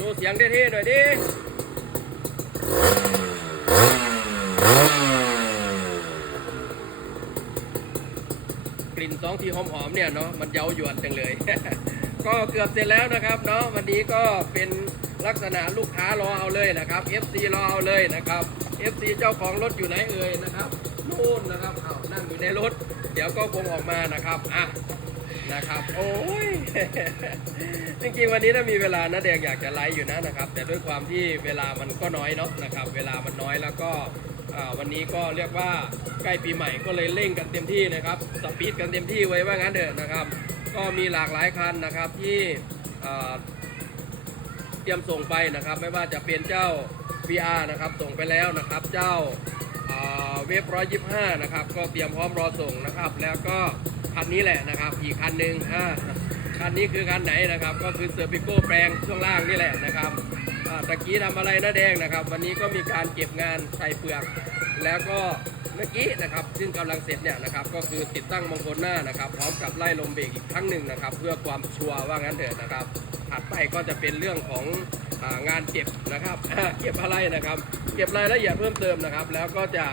โชว์เสียงเท่ๆหน่อยดิกลิ่นสองทีหอมๆเนี่ยเนาะมันเย้ายวนจังเลย ก็เกือบเสร็จแล้วนะครับเนาะวันนี้ก็เป็นลักษณะลูกค้ารอเอาเลยนะครับ FC รอเอาเลยนะครับ FC เจ้าของรถอยู่ไหนเอ่ยนะครับ นู่นนะครับอ้าวนั่งอยู่ในรถ เดี๋ยวก็คงออกมานะครับอะนะครับ โอ้ย จริงๆวันนี้ถ้ามีเวลานะแดงอยากจะไลฟ์อยู่นะนะครับ แต่ด้วยความที่เวลามันก็น้อยเนาะนะครับ เวลามันน้อยแล้วก็วันนี้ก็เรียกว่าใกล้ปีใหม่ก็เลยเร่งกันเต็มที่นะครับ สปีดกันเต็มที่ไว้ว่างั้นเถอะนะครับ ก็มีหลากหลายคันนะครับที่เตรียมส่งไปนะครับ ไม่ว่าจะเป็นเจ้า VR นะครับส่งไปแล้วนะครับ เจ้า เวฟร้อยยี่ห้านะครับ ก็เตรียมพร้อมรอส่งนะครับ แล้วก็คันนี้แหละนะครับ อีกคันหนึ่งอ่าคันนี้คือคันไหนนะครับ ก็คือเซอร์ปิโก้แปลงช่วงล่างนี่แหละนะครับตะกี้ทำอะไรนะแดงนะครับ วันนี้ก็มีการเก็บงานใส่เปลือก แล้วก็เมื่อกี้นะครับ ซึ่งกำลังเสร็จเนี่ยนะครับ ก็คือติดตั้งมงคลหน้านะครับ พร้อมกับไล่ลมเบรกอีกครั้งหนึ่งนะครับ เพื่อความชัวร์ว่างั้นเถอะนะครับ ถัดไปก็จะเป็นเรื่องของ งานเก็บนะครับเก็บอะไรนะครับ เก็บรายละเอียดเพิ่มเติมนะครับ แล้วก็จะ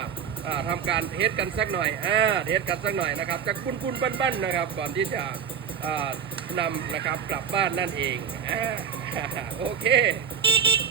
ทำทำการเทสกันสักหน่อยอ่าเทสกันสักหน่อยนะครับจะคุ้นคุ้นๆบ้านๆนะครับ ก่อนที่จะอ่านำนะครับกลับบ้านนั่นเองอโอเค